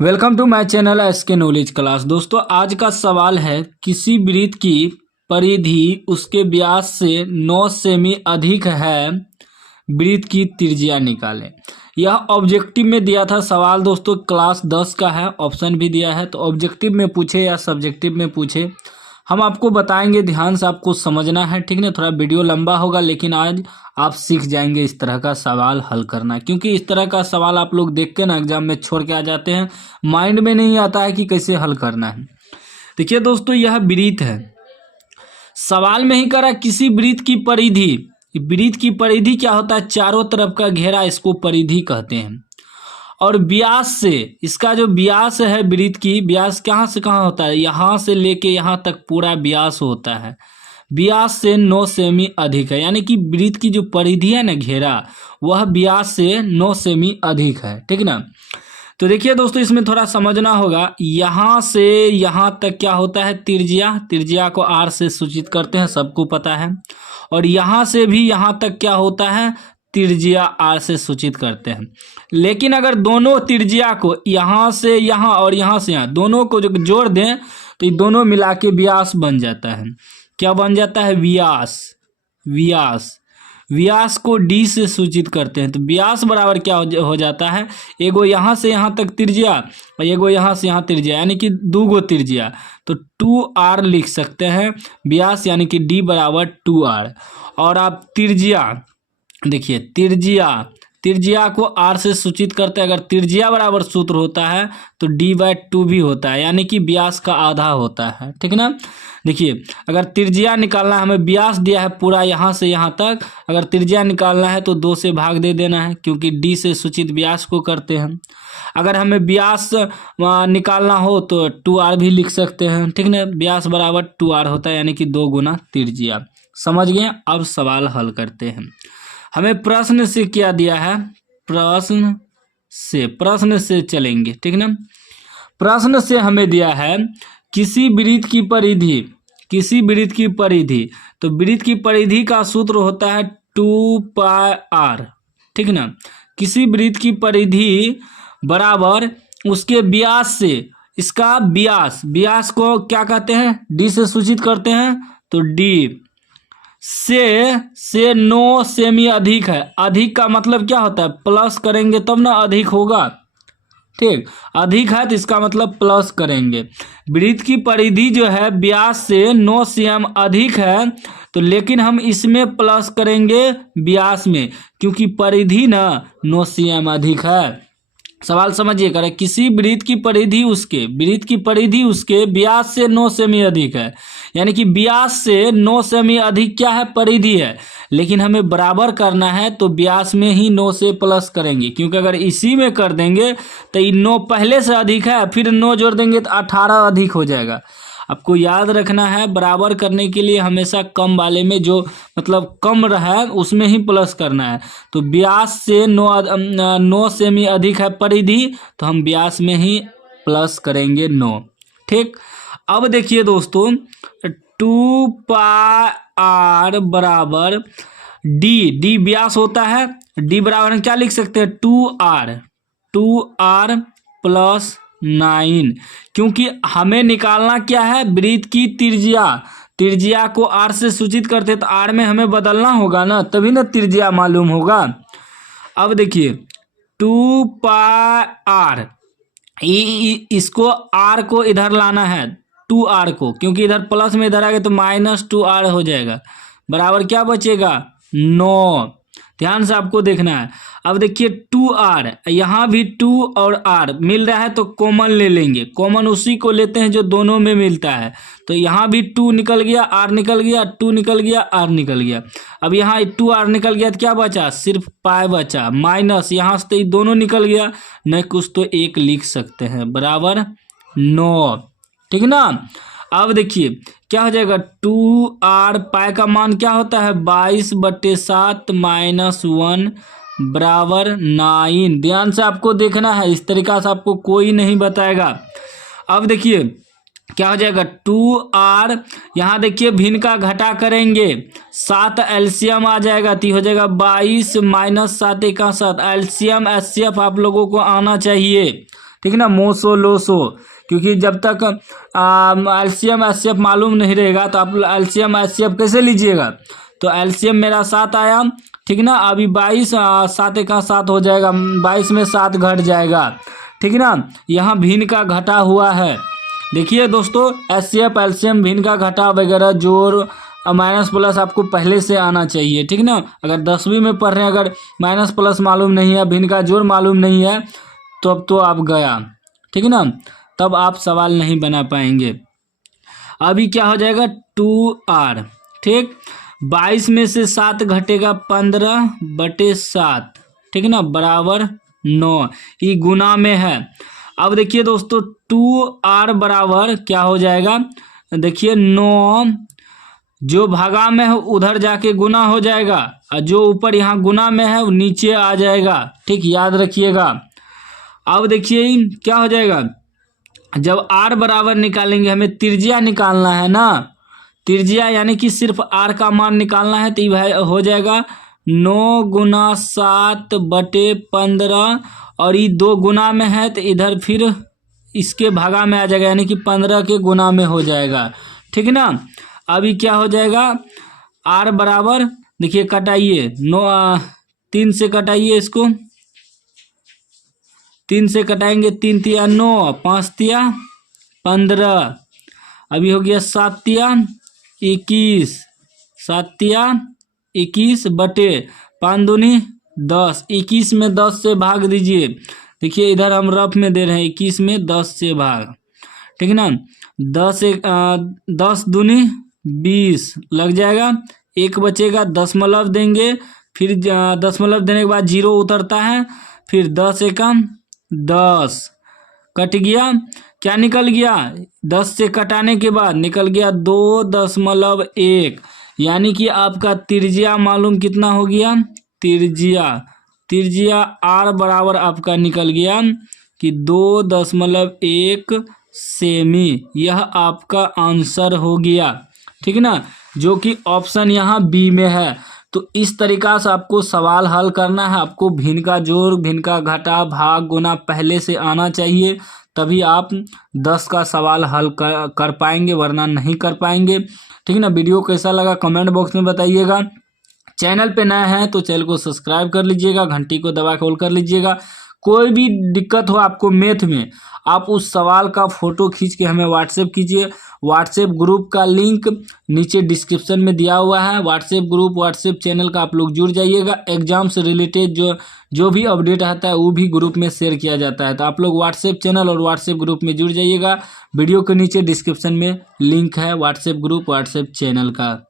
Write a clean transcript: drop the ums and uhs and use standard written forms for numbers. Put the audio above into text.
Welcome to my channel SK knowledge class. दोस्तों आज का सवाल है, किसी वृत्त की परिधि उसके व्यास से 9 सेमी अधिक है, वृत्त की त्रिज्या निकालें। यह ऑब्जेक्टिव में दिया था सवाल दोस्तों, क्लास 10 का है, ऑप्शन भी दिया है। तो ऑब्जेक्टिव में पूछे या सब्जेक्टिव में पूछे हम आपको बताएंगे, ध्यान से आपको समझना है, ठीक ना। थोड़ा वीडियो लंबा होगा लेकिन आज आप सीख जाएंगे इस तरह का सवाल हल करना, क्योंकि इस तरह का सवाल आप लोग देख के ना एग्जाम में छोड़ के आ जाते हैं, माइंड में नहीं आता है कि कैसे हल करना है। देखिए दोस्तों, यह वृत्त है, सवाल में ही करा किसी वृत्त की परिधि। वृत्त की परिधि क्या होता है? चारों तरफ का घेरा, इसको परिधि कहते हैं। और व्यास से, इसका जो व्यास है वृत्त की, व्यास कहाँ से कहाँ होता है? यहाँ से लेके यहाँ तक पूरा व्यास होता है, व्यास से 9 सेमी अधिक है। यानी कि वृत्त की जो परिधि है ना, घेरा, वह व्यास से 9 सेमी अधिक है, ठीक ना। तो देखिए दोस्तों, इसमें थोड़ा समझना होगा। यहाँ से यहाँ तक क्या होता है? त्रिज्या। त्रिज्या को आर से सूचित करते हैं, सबको पता है। और यहाँ से भी यहाँ तक क्या होता है? त्रिज्या आर से सूचित करते हैं। लेकिन अगर दोनों त्रिज्या को, यहाँ से यहाँ और यहाँ से यहाँ, दोनों को जो जोड़ दें तो ये दोनों मिला के व्यास बन जाता है। क्या बन जाता है? व्यास। व्यास, व्यास को डी से सूचित करते हैं। तो व्यास बराबर क्या हो जाता है? एगो यहाँ से यहाँ तक त्रिज्या और एगो यहाँ से यहाँ त्रिज्या, यानी कि 2 त्रिज्या। तो 2r लिख सकते हैं व्यास, यानी कि डी बराबर 2r। और आप त्रिज्या देखिए, त्रिज्या को आर से सूचित करते हैं। अगर त्रिज्या बराबर सूत्र होता है तो d/2 भी होता है, यानी कि व्यास का आधा होता है, ठीक ना। देखिए, अगर त्रिज्या निकालना है, हमें व्यास दिया है पूरा यहाँ से यहाँ तक, अगर त्रिज्या निकालना है तो 2 से भाग दे देना है, क्योंकि d से सूचित व्यास को करते हैं। अगर हमें व्यास निकालना हो तो 2r भी लिख सकते हैं, ठीक ना। व्यास बराबर 2r होता है, यानी कि 2 गुना त्रिज्या। समझ गए? अब सवाल हल करते हैं। हमें प्रश्न से क्या दिया है? प्रश्न से चलेंगे, ठीक ना। प्रश्न से हमें दिया है किसी वृत्त की परिधि, किसी वृत्त की परिधि। तो वृत्त की परिधि का सूत्र होता है 2πr, ठीक ना। किसी वृत्त की परिधि बराबर उसके व्यास से, इसका व्यास, व्यास को क्या कहते हैं? डी से सूचित करते हैं। तो डी से 9 सेमी अधिक है। अधिक का मतलब क्या होता है? प्लस करेंगे तब ना अधिक होगा, ठीक। अधिक है तो इसका मतलब प्लस करेंगे। वृत्त की परिधि जो है व्यास से 9 सेमी अधिक है, तो लेकिन हम इसमें प्लस करेंगे व्यास में, क्योंकि परिधि ना 9 सेमी अधिक है। सवाल समझिए, करें किसी वृत्त की परिधि उसके, वृत्त की परिधि उसके व्यास से 9 सेमी अधिक है, यानी कि व्यास से 9 सेमी अधिक क्या है? परिधि है। लेकिन हमें बराबर करना है तो व्यास में ही 9 से प्लस करेंगे, क्योंकि अगर इसी में कर देंगे तो ये 9 पहले से अधिक है, फिर 9 जोड़ देंगे तो 18 अधिक हो जाएगा। आपको याद रखना है, बराबर करने के लिए हमेशा कम वाले में, जो मतलब कम रहा है उसमें ही प्लस करना है। तो व्यास से 9 सेमी अधिक है परिधि, तो हम व्यास में ही प्लस करेंगे 9, ठीक। अब देखिए दोस्तों, 2πr बराबर डी व्यास होता है, डी बराबर हम क्या लिख सकते हैं? 2r प्लस 9, क्योंकि हमें निकालना क्या है? वृत्त की त्रिज्या। त्रिज्या को r से सूचित करते हैं, तो r में हमें बदलना होगा ना, तभी ना त्रिज्या मालूम होगा। अब देखिए 2πr, इसको r को इधर लाना है, 2r को, क्योंकि इधर प्लस में इधर आ गया तो -2r हो जाएगा, बराबर क्या बचेगा? 9। ध्यान से आपको देखना है। अब देखिए 2r, यहाँ भी 2 और r मिल रहा है तो कॉमन ले लेंगे। कॉमन उसी को लेते हैं जो दोनों में मिलता है। तो यहाँ भी 2 निकल गया, r निकल गया, 2 निकल गया, r निकल गया। अब यहाँ 2r निकल गया तो क्या बचा? सिर्फ पाई बचा, माइनस यहाँ से दोनों निकल गया, नहीं कुछ तो 1 लिख सकते हैं, बराबर 9, ठीक ना। अब देखिए क्या हो जाएगा? 2r, पाई का मान क्या होता है? 22/7 -1 बराबर 9। ध्यान से आपको देखना है, इस तरीका से आपको कोई नहीं बताएगा। अब देखिए क्या हो जाएगा? 2r, यहाँ देखिए भिन्न का घटा करेंगे, 7 एलसीएम आ जाएगा, तो हो जाएगा 22 - 7 × 7। एलसीएम एचसीएफ आप लोगों को आना चाहिए, ठीक है ना, मोसो लोसो, क्योंकि जब तक एलसीएम एचसीएफ मालूम नहीं रहेगा तो आप एलसीएम एचसीएफ कैसे लीजिएगा। तो एलसीएम मेरा 7 आया, ठीक ना। अभी 22 7 का 7 हो जाएगा, 22 में 7 घट जाएगा, ठीक ना। यहाँ भिन्न का घटा हुआ है, देखिए दोस्तों, एचसीएफ एलसीएम भिन्न का घटा वगैरह जोड़ माइनस प्लस आपको पहले से आना चाहिए, ठीक ना। अगर 10वीं में पढ़ रहे हैं, अगर माइनस प्लस मालूम नहीं है, भिन्न का जोड़ मालूम नहीं है, तो अब तो आप गया, ठीक ना, तब आप सवाल नहीं बना पाएंगे। अभी क्या हो जाएगा 2r, ठीक। 22 में से 7 घटेगा 15/7, ठीक है ना, बराबर 9, ये गुना में है। अब देखिए दोस्तों 2r बराबर क्या हो जाएगा, देखिए 9 जो भागा में है उधर जाके गुना हो जाएगा, और जो ऊपर यहाँ गुना में है वो नीचे आ जाएगा, ठीक, याद रखिएगा। अब देखिए क्या हो जाएगा, जब r बराबर निकालेंगे, हमें त्रिज्या निकालना है ना, त्रिज्या यानी कि सिर्फ r का मान निकालना है, तो ये हो जाएगा 9 गुना 7/15, और ये 2 गुना में है तो इधर फिर इसके भागा में आ जाएगा, यानी कि 15 के गुना में हो जाएगा, ठीक ना। अभी क्या हो जाएगा r बराबर, देखिए कटाइए 9 3 से कटाइए इसको, 3 से कटाएंगे, 3 तिया 9, 5 तिया 15, अभी हो गया 7 तिया 21, 7 तिया 21 बटे 5 दूनी 10, 21 में 10 से भाग दीजिए, देखिए इधर हम रफ में दे रहे हैं, 21 में 10 से भाग, ठीक है ना। 10 दूनी 20 लग जाएगा, 1 बचेगा, दशमलव देंगे, फिर दशमलव देने के बाद 0 उतरता है, फिर 10 एकम 10 कट गया, क्या निकल गया, 10 से कटाने के बाद निकल गया 2.1, यानी कि आपका त्रिज्या मालूम कितना हो गया, त्रिज्या r बराबर आपका निकल गया कि 2.1 सेमी, यह आपका आंसर हो गया, ठीक है ना, जो कि ऑप्शन यहाँ बी में है। तो इस तरीका से आपको सवाल हल करना है, आपको भिन्न का जोड़, भिन्न का घटा, भाग, गुना पहले से आना चाहिए, तभी आप 10 का सवाल हल कर पाएंगे, वरना नहीं कर पाएंगे, ठीक है ना। वीडियो कैसा लगा कमेंट बॉक्स में बताइएगा। चैनल पे नए हैं तो चैनल को सब्सक्राइब कर लीजिएगा, घंटी को दबा के ऑल कर लीजिएगा। कोई भी दिक्कत हो आपको मैथ में, आप उस सवाल का फोटो खींच के हमें व्हाट्सएप कीजिए। व्हाट्सएप ग्रुप का लिंक नीचे डिस्क्रिप्शन में दिया हुआ है, व्हाट्सएप ग्रुप, व्हाट्सएप चैनल का आप लोग जुड़ जाइएगा। एग्जाम से रिलेटेड जो भी अपडेट आता है वो भी ग्रुप में शेयर किया जाता है, तो आप लोग व्हाट्सएप चैनल और व्हाट्सएप ग्रुप में जुड़ जाइएगा। वीडियो के नीचे डिस्क्रिप्शन में लिंक है व्हाट्सएप ग्रुप, व्हाट्सएप चैनल का।